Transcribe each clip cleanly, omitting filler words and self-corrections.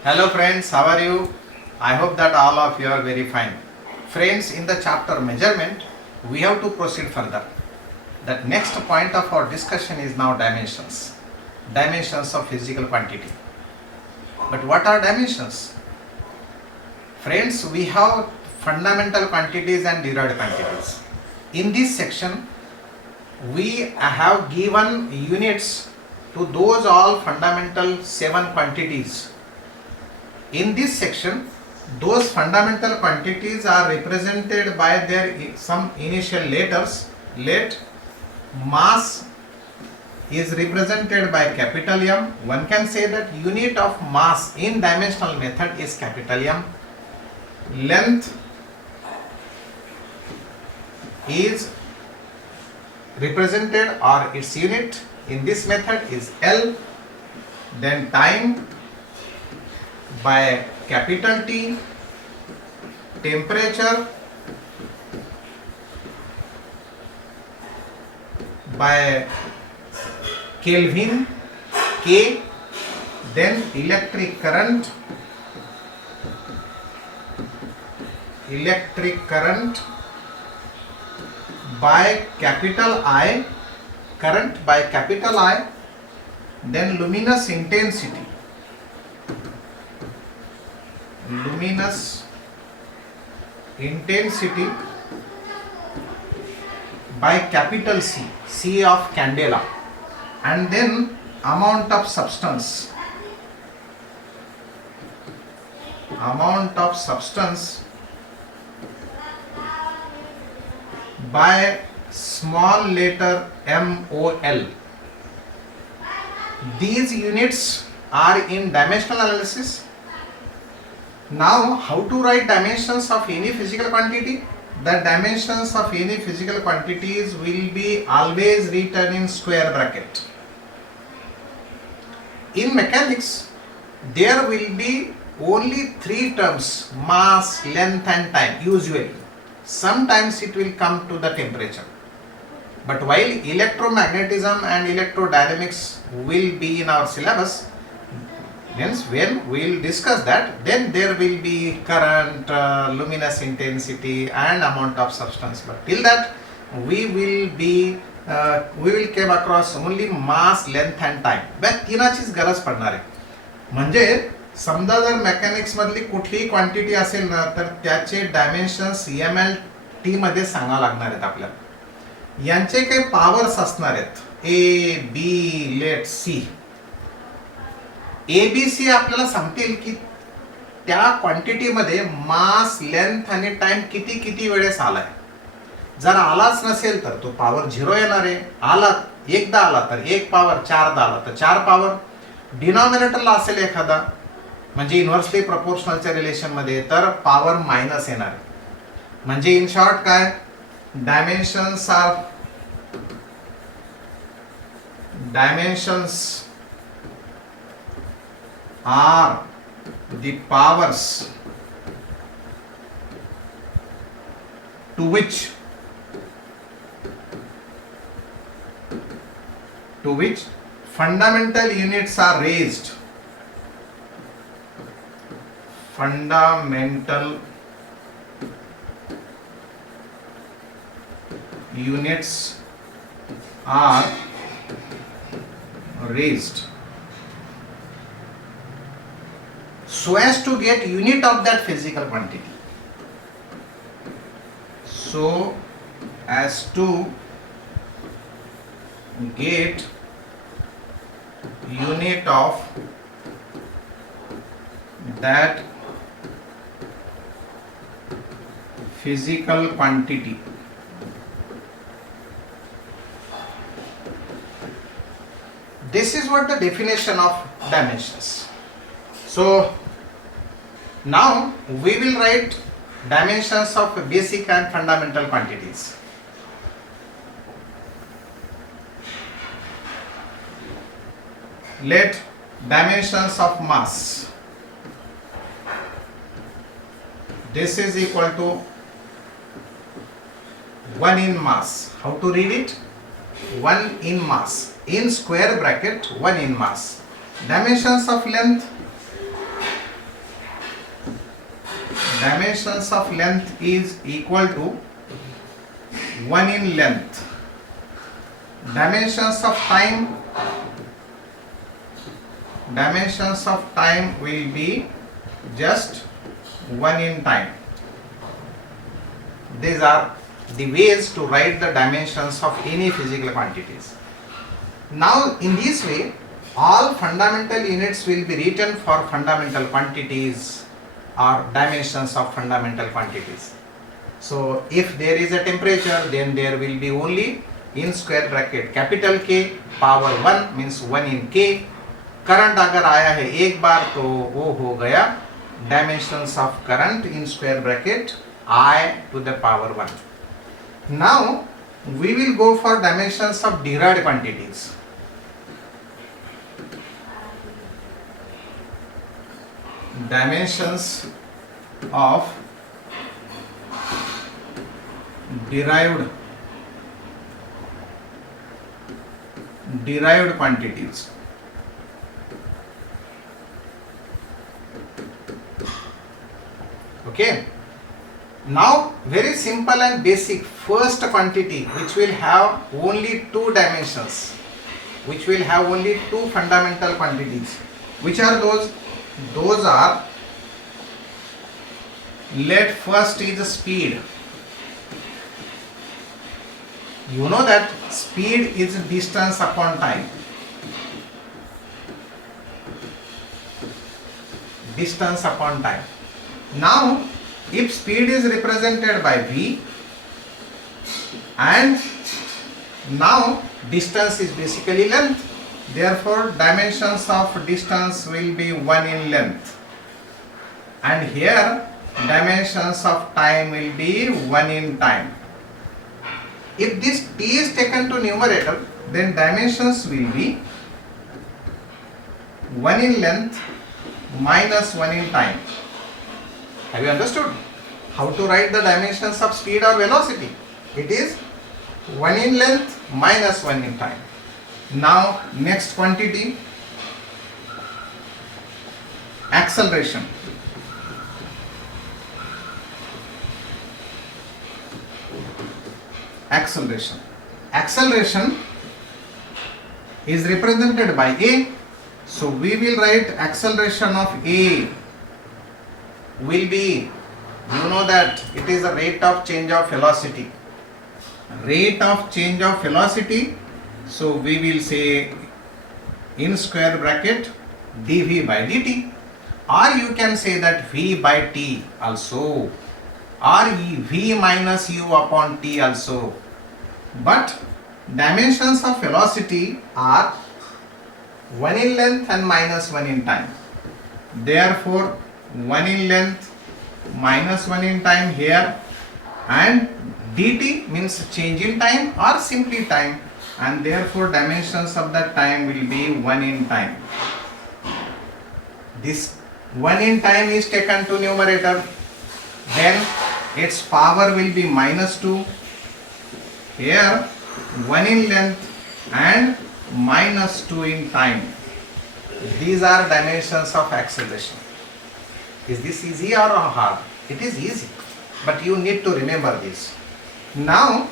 Hello friends, how are you? I hope that all of you are very fine. Friends, in the chapter measurement, we have to proceed further. That next point of our discussion is now dimensions. Dimensions of physical quantity. But what are dimensions? Friends, we have fundamental quantities and derived quantities. In this section, we have given units to those all fundamental 7 quantities. In this section, those fundamental quantities are represented by their some initial letters. Let mass is represented by capital M. One can say that unit of mass in dimensional method is capital M. Length is represented, or its unit in this method is L. Then time by capital T, temperature by Kelvin K, then electric current by capital I, current by capital I, then luminous intensity by capital C, C of candela, and then amount of substance by small letter MOL. These units are in dimensional analysis. Now, how to write dimensions of any physical quantity? The dimensions of any physical quantities will be always written in square bracket. In mechanics, there will be only 3 terms: mass, length and time, usually. Sometimes it will come to the temperature. But while electromagnetism and electrodynamics will be in our syllabus, hence when we will discuss that, then there will be current, luminous intensity and amount of substance. But till that, we will come across only mass, length and time. बस तीनाचीच गरज पडणार आहे. म्हणजे समजा जर mechanics मधली कुठलीही quantity असेल ना, तर त्याचे डायमेन्शन्स ML T मध्ये सांगावं लागणार आहेत आपल्याला. यांचे काही पॉवर्स असणार आहेत, A, B, let C. ABC आपल्याला सांगतील की त्या क्वांटिटीमध्ये मास, लेंथ आणि टाइम किती वेळेस आलाय. जर आलाच नसेल तर तो पॉवर 0 येणार आहे. आला एकदा आला तर 1 पॉवर, 4दा आला तर 4 पॉवर. डिनॉमिनेटरला असेल एखादा, म्हणजे इन्व्हर्सली प्रपोर्शनलच्या रिलेशन मध्ये, तर पॉवर मायनस येणार आहे. म्हणजे इन शॉर्ट काय, dimensions are the powers to which fundamental units are raised. Fundamental units are raised so as to get unit of that physical quantity. So as to get unit of that physical quantity. This is what the definition of dimensions. So now we will write dimensions of basic and fundamental quantities. Let dimensions of mass, this is equal to 1 in mass. How to read it? 1 in mass, in square bracket 1 in mass. Dimensions of length, dimensions of length is equal to 1 in length. Dimensions of time will be just 1 in time. These are the ways to write the dimensions of any physical quantities. Now in this way, all fundamental units will be written for fundamental quantities or dimensions of fundamental quantities. So if there is a temperature, then there will be only in square bracket capital K power 1 means 1 in K. Current अगर आया है एक बार तो वो हो गया dimensions of current in square bracket I to the power 1. Now we will go for dimensions of derived quantities. Dimensions of derived quantities. Okay. Now very simple and basic first quantity which will have only two dimensions, which will have only two fundamental quantities. Which are those? Those are, let first is speed. You know that speed is distance upon time. Distance upon time. Now if speed is represented by v and now distance is basically length, therefore dimensions of distance will be 1 in length, and here dimensions of time will be 1 in time. If this t is taken to numerator, then dimensions will be 1 in length minus 1 in time. Have you understood how to write the dimensions of speed or velocity? It is 1 in length minus 1 in time. Now next quantity, acceleration. Acceleration is represented by a, so we will write acceleration of a will be, you know that it is the rate of change of velocity. Rate of change of velocity, so we will say in square bracket dv by dt, or you can say that v by t also, or v minus u upon t also. But dimensions of velocity are 1 in length and minus 1 in time. Therefore 1 in length minus 1 in time here, and dt means change in time or simply time, and therefore dimensions of that time will be 1 in time. This 1 in time is taken to numerator, then its power will be minus 2. Here 1 in length and minus 2 in time. These are dimensions of acceleration. Is this easy or hard? It is easy, but you need to remember this. Now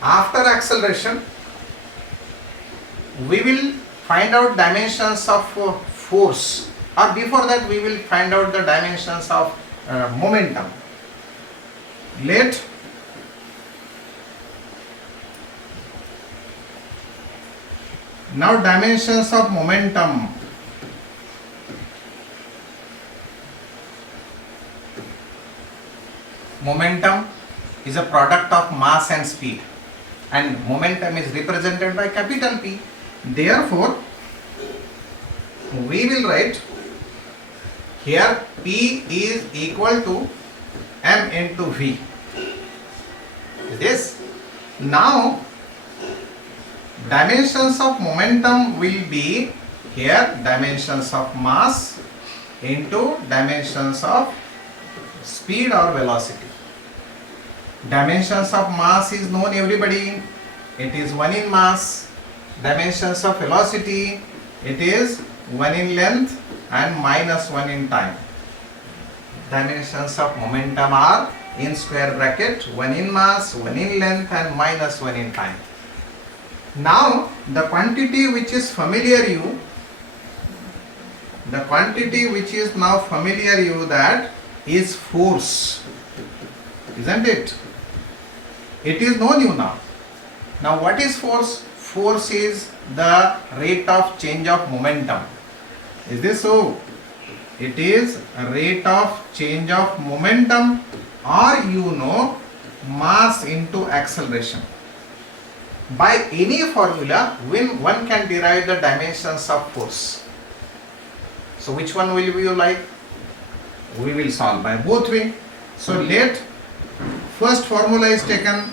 after acceleration we will find out dimensions of force, or before that we will find out the dimensions of momentum. Let now dimensions of momentum. Momentum is a product of mass and speed, and momentum is represented by capital P. Therefore we will write here P is equal to m into v. This now dimensions of momentum will be here dimensions of mass into dimensions of speed or velocity. Dimensions of mass is known everybody, it is 1 in mass. Dimensions of velocity, it is 1 in length and minus 1 in time. dimensions of momentum are in square bracket 1 in mass, 1 in length and minus 1 in time. Now the quantity which is familiar you, that is force, isn't it? It is known you now. Now what is force? Force is the rate of change of momentum. Is this so? It is a rate of change of momentum, or mass into acceleration. By any formula, when one can derive the dimensions of force. So which one will you like? We will solve by both way. So let first formula is taken,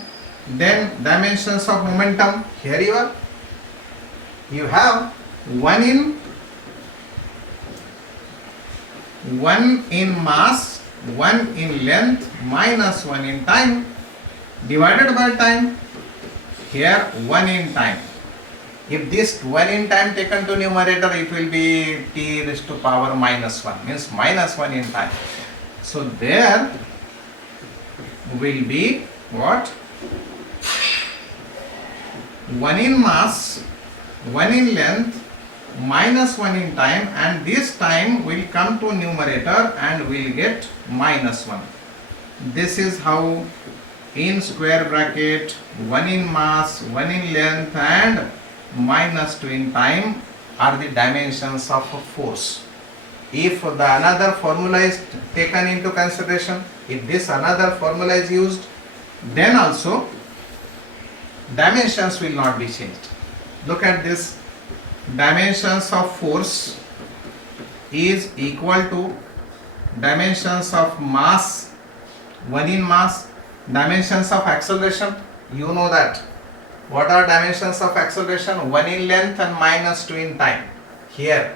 then dimensions of momentum. Here you have 1 in mass, 1 in length, minus 1 in time, divided by time. Here 1 in time. If this 1 in time taken to numerator, it will be t raised to power minus 1, means minus 1 in time. So there will be what? 1 in mass, 1 in length, minus 1 in time, and this time will come to numerator and will get minus 1. This is how in square bracket 1 in mass, 1 in length and minus 2 in time are the dimensions of a force. If the another formula is taken into consideration, if this another formula is used, then also dimensions will not be changed. Look at this. Dimensions of force is equal to dimensions of mass, 1 in mass, dimensions of acceleration. You know that. What are dimensions of acceleration? 1 in length and minus 2 in time. Here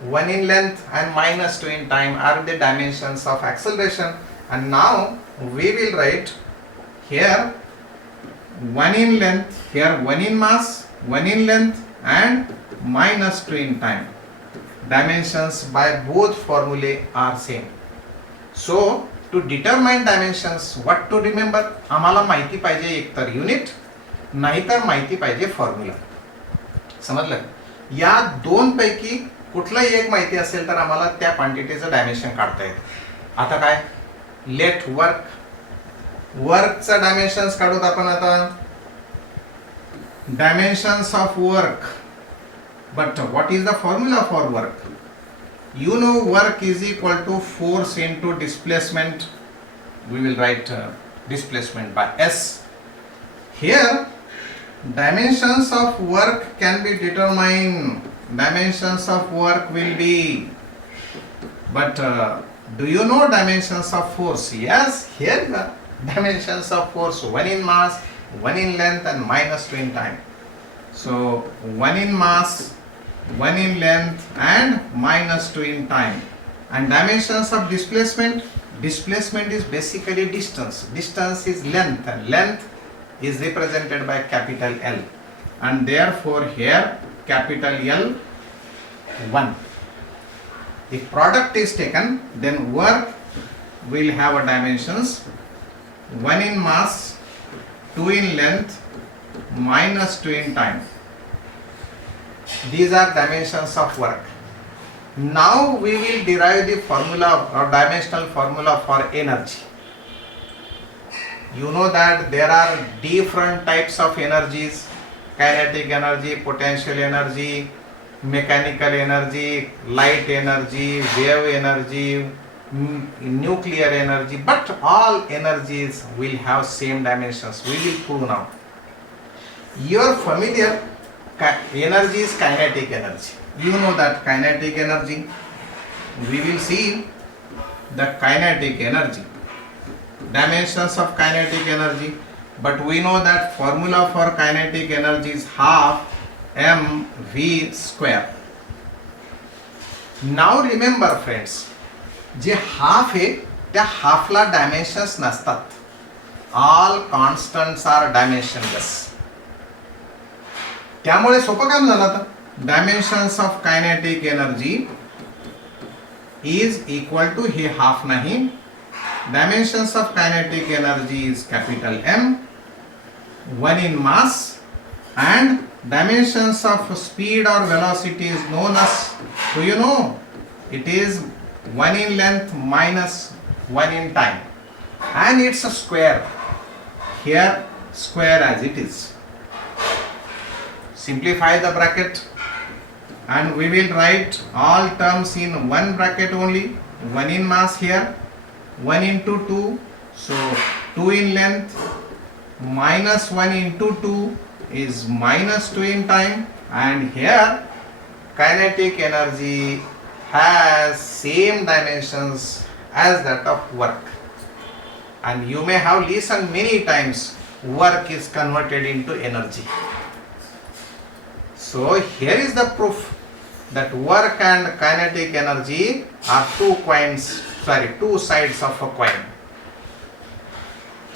1 in length and minus 2 in time are the dimensions of acceleration. And now we will write here 1 in length, here 1 in mass, 1 in length and minus 2 in time. Dimensions by both formulae are same. So to determine dimensions, what to remember? आम्हाला माहिती पाहिजे एक तर unit, नाहीतर माहिती पाहिजे formula. समजलं? या दोन पैकी कुठलाही एक माहिती असेल तर आम्हाला त्या क्वांटिटीचं डायमेन्शन काढता येतं. आता काय? लेट वर्कचं डायमेन्शन्स काढूत आपण आता. Dimensions of work. But what is the formula for work? You know work is equal to force into displacement. We will write displacement by S. Here dimensions of work can be determined. Dimensions of work will be, but do you know dimensions of force? Yes, here the dimensions of force: 1 in mass, 1 in length and minus 2 in time. So 1 in mass, 1 in length and minus 2 in time. And dimensions of displacement is basically distance. Distance is length and length is represented by capital L, and therefore here capital L 1. If product is taken, then work will have a dimensions 1 in mass, 2 in length, minus 2 in time. These are dimensions of work. Now we will derive the formula or dimensional formula for energy. You know that there are different types of energies: kinetic energy, potential energy, mechanical energy, light energy, wave energy, nuclear energy, but all energies will have same dimensions. We will prove now. Your familiar energy is kinetic energy. You know that kinetic energy. We will see the kinetic energy, dimensions of kinetic energy, but we know that formula for kinetic energy is half mv square. Now remember friends, जे half आहे त्या हाफला dimensions नसतात. All constants are dimensionless. त्यामुळे सोपं काम झालं. आता dimensions of kinetic energy is equal to, हे हाफ नाही, dimensions of kinetic energy is capital M, 1 in mass, and dimensions of speed or velocity is known as, do you know, it is 1 in length minus 1 in time, and it's a square, here square as it is. Simplify the bracket and we will write all terms in one bracket only. 1 in mass here, 1 into 2, so 2 in length, minus 1 into 2 is minus 2 in time, and here kinetic energy has same dimensions as that of work. And you may have listened many times, work is converted into energy. So here is the proof that work and kinetic energy are two sides of a coin.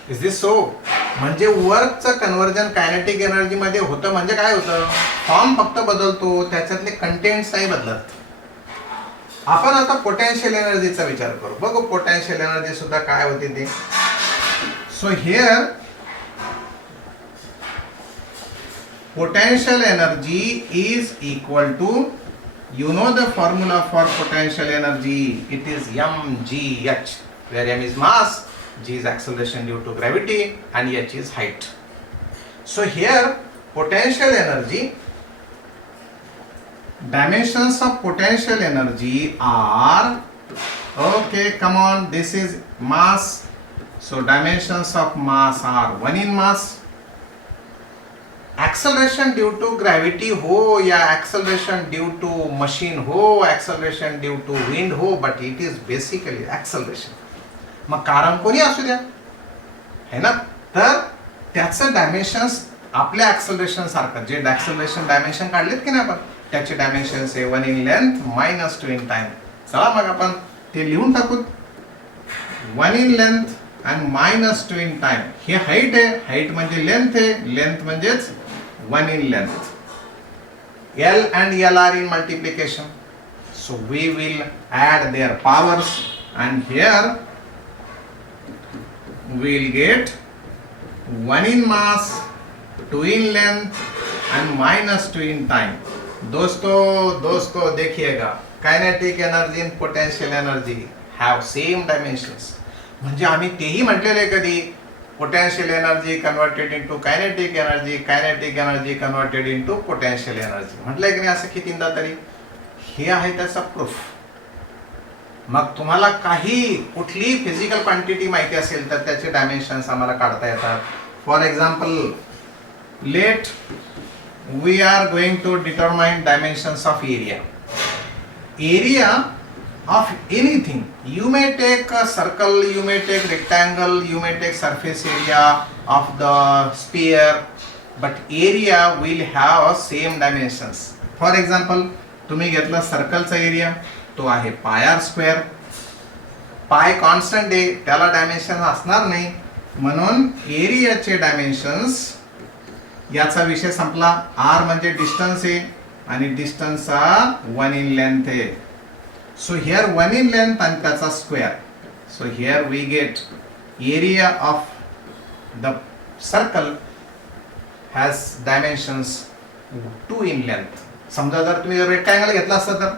Is this so? म्हणजे वर्कचं conversion kinetic energy मध्ये होतं. म्हणजे काय होतं, form फक्त बदलतो, त्याच्यातले contents नाही बदलत. आपण आता पोटेन्शियल एनर्जीचा विचार करू. बघू पोटेन्शियल एनर्जी सुद्धा काय होते ते. So here potential energy is equal to, you know the formula for potential energy, it is mgh, where m is mass, g is acceleration due to gravity, and h is height. So here potential energy, dimensions of potential energy are, okay, come on, this is mass, so dimensions of mass are 1 in mass. Acceleration due to gravity हो या acceleration due to machine हो, acceleration due to wind हो, but it is basically acceleration. मग कारण कोणी असू द्या, है ना, तर त्याचं डायमेन्शन्स आपल्या ऍक्सलरेशन सारखं, जे ऍक्सलरेशन डायमेन्शन काढलेत की नाही आपण, त्याचे डायमेन्शन्स आहे 1 in length minus 2 in time. चला मग आपण ते लिहून टाकू. 1 in length and minus 2 in time. हे हाईट आहे, हाईट म्हणजे लेंथ आहे, लेंथ म्हणजेच 1 in length. L and L are in multiplication, so we will add their powers, and here we will get 1 in mass, 2 in length and minus 2 in time. दोस्तों देखिएगा, kinetic energy and potential energy have same dimensions. म्हणजे आम्ही तेही म्हटलेले कधी, potential energy converted into kinetic energy, kinetic energy converted into potential energy. म्हटलंय की नाही असं कितींदा तरी. हे आहे त्याचा प्रूफ. मग तुम्हाला काही कुठली फिजिकल क्वांटिटी माहिती असेल तर त्याचे डायमेन्शन्स आम्हाला काढता येतात. For example, let we are going to determine dimensions of area. Area of anything, you may take a circle, you may take rectangle, you may take surface area of the sphere, but area will have same dimensions. For example, तुम्ही घेतला सर्कलचा area, तो आहे पाय are square. Pi constant आहे, त्याला dimension असणार नाही, म्हणून एरियाचे dimensions, याचा विषय संपला. आर म्हणजे डिस्टन्स आहे आणि डिस्टन्स हा 1 in length आहे. So here 1 in length and त्याचा square. So here we get area of the circle has dimensions 2 in length. समजा जर तुम्ही रेक्टँगल घेतला असता तर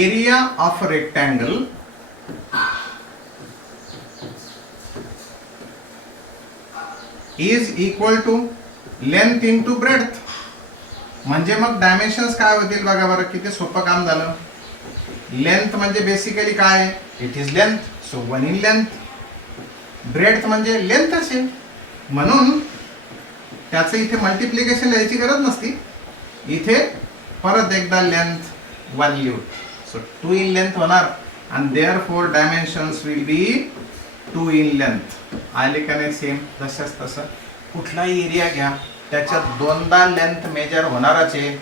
area of rectangle is equal to length into breadth. म्हणजे मग डायमेन्शन्स काय होतील बघा बरं, किती सोपं काम झालं. लेंथ म्हणजे बेसिकली काय, it is length, so 1 in length. Breadth म्हणजे लेंथच आहे, म्हणून त्याचं इथे मल्टिप्लिकेशन लिहायची गरज नसती. इथे परत एकदा लेंथ 1 लिहू, सो 2 in length होणार, and therefore dimensions will be 2 in length. आले का नाही सेम तसंच तसं. कुठलाही एरिया घ्या, त्याच्यात दोनदा लेंथ मेजर होणारच आहे.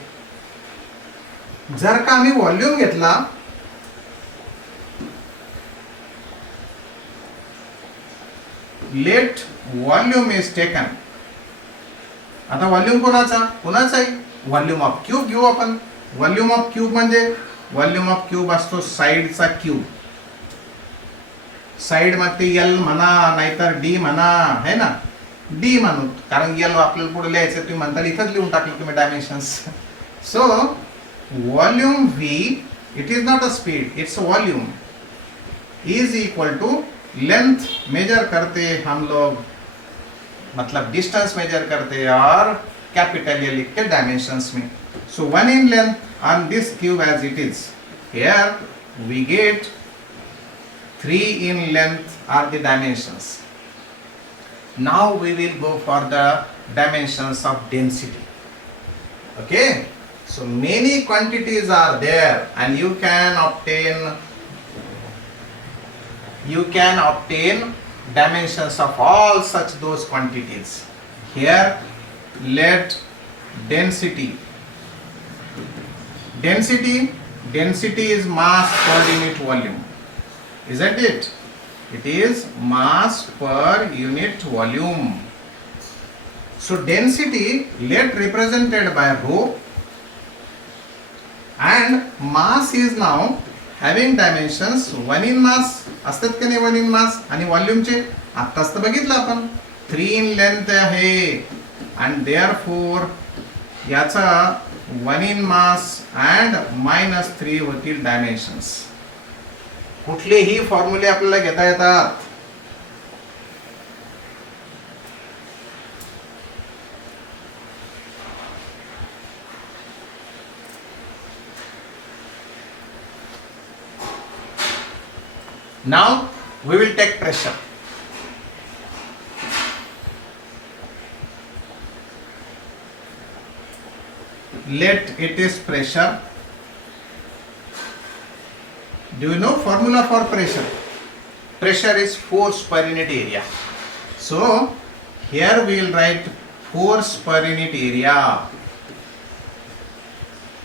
जर का आम्ही व्हॉल्यूम घेतला, लेट व्हॉल्यूम इज टेकन. आता व्हॉल्यूम कोणाचा आहे, व्हॉल्यूम ऑफ क्यूब घेऊ आपण. व्हॉल्यूम ऑफ क्यूब म्हणजे व्हॉल्यूम ऑफ क्यूब असतो साईडचा क्यूब. साईड मग ते एल म्हणा नाहीतर डी म्हणा, है ना, डी म्हणू, कारण एल आपल्याला पुढे लिहायचं, तुम्ही म्हणता इथंच लिहून टाकलं तुम्ही dimensions. So volume V, it is not a speed, it's volume, is equal to length measure करते हम लोग, मतलब डिस्टेंस मेजर करते और कैपिटल ये लिखते डायमेंशंस में. सो 1 in length on this cube as it is. Here we get 3 in length are the dimensions. Now we will go for the dimensions of density. Okay, so many quantities are there and you can obtain dimensions of all such those quantities. Here let density is mass per unit volume, isn't it? It is mass per unit volume. So density let represented by rho, and mass is now having dimensions 1 in mass असतात का नाही, 1 in mass, आणि व्हॉल्यूमचे आत्ताच तर बघितलं आपण 3 in length आहे, and therefore याचा 1 in mass and -3 होतील डायमेन्शन्स. कुठलेही फॉर्म्युले आपल्याला घेता येतात. Now we will take pressure. Let it is pressure. Do you know formula for pressure? Pressure is force per unit area. So here we will write force per unit area.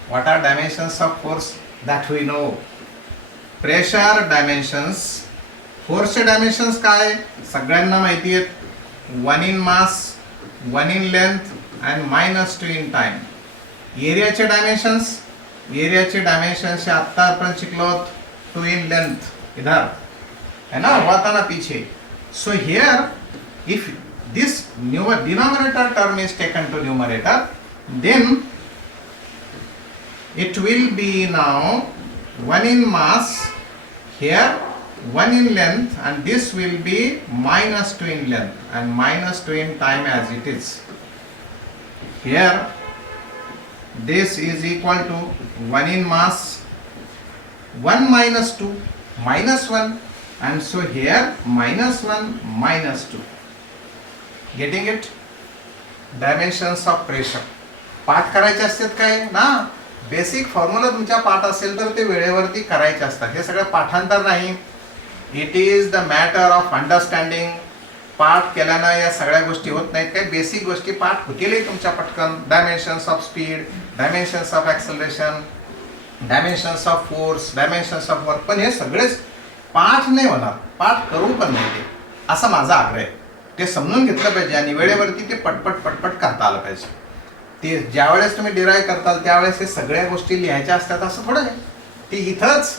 What are dimensions of force? That we know. Pressure dimensions, force dimensions काय सगळ्यांना माहिती आहेत, 1 in mass, 1 in length and -2 in time. एरियाचे dimensions आता आपण शिकलो 2 in length, इधर है ना, हुआ था ना पीछे. So here if this denominator term is taken to numerator, then it will be now 1 in mass, here 1 in length, and this will be -2 in length and -2 in time as it is. Here this is equal to 1 in mass, 1 - 2 -1, and so here -1 -2. Getting it? Dimensions of pressure. पाठ करायचे असतात काय ना, basic formula तुमच्या पाठ असेल तर ते वेळेवरती करायचे असतात. हे सगळं पाठांतर नाही, it is the matter of understanding. पाठ केल्यानं या सगळ्या गोष्टी होत नाहीत, काही बेसिक गोष्टी पाठ होतीलही तुमच्या पटकन. Dimensions of speed, dimensions of acceleration, dimensions of force, dimensions of work, पण हे सगळेच पाठ नाही होणार, पाठ करून पण नाही ते, असा माझा आग्रह आहे. ते समजून घेतलं पाहिजे आणि वेळेवरती ते पटपट करता आलं पाहिजे. ते ज्यावेळेस तुम्ही डिराईव्ह करताल त्यावेळेस हे सगळ्या गोष्टी लिहायच्या असतात असं थोडं आहे. ते इथंच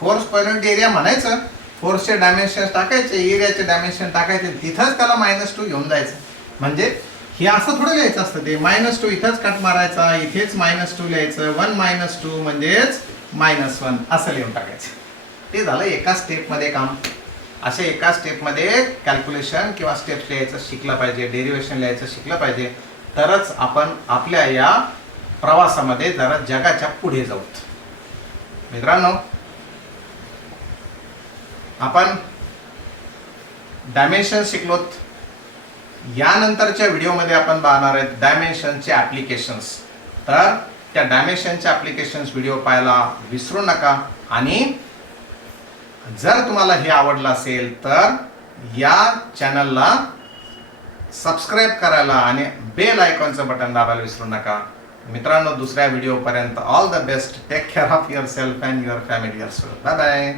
फोर्स पर युनिट एरिया म्हणायचं, फोर्सचे डायमेन्शन टाकायचे, एरियाचे डायमेन्शन टाकायचे, तिथंच त्याला -2 घेऊन जायचं. म्हणजे हे असं थोडं लिहायचं असतं, ते -2 इथंच कट मारायचा, इथेच -2 लिहायचं, 1 - 2 म्हणजेच -1 असं लिहून टाकायचं. ते झालं एका स्टेपमध्ये काम. असे एका स्टेपमध्ये कॅल्क्युलेशन किंवा स्टेप्स लिहायचं शिकलं पाहिजे, डेरिव्हेशन लिहायचं शिकलं पाहिजे, तरच आपण आपल्या या प्रवासामध्ये जरा जगाच्या पुढे जाऊ. मित्रांनो, आपण डायमेन्शन शिकलोत. यानंतरच्या व्हिडिओमध्ये आपण पाहणार आहेत डायमेन्शनचे ॲप्लिकेशन्स. तर त्या डायमेन्शनचे ॲप्लिकेशन्स व्हिडिओ पाहायला विसरू नका. आणि जर तुम्हाला हे आवडलं असेल तर या चॅनलला सबस्क्राईब करायला आणि बेल आयकॉनचं बटन दाबायला विसरू नका. मित्रांनो, दुसऱ्या व्हिडिओपर्यंत all the best. Take care of yourself and your family. Bye bye.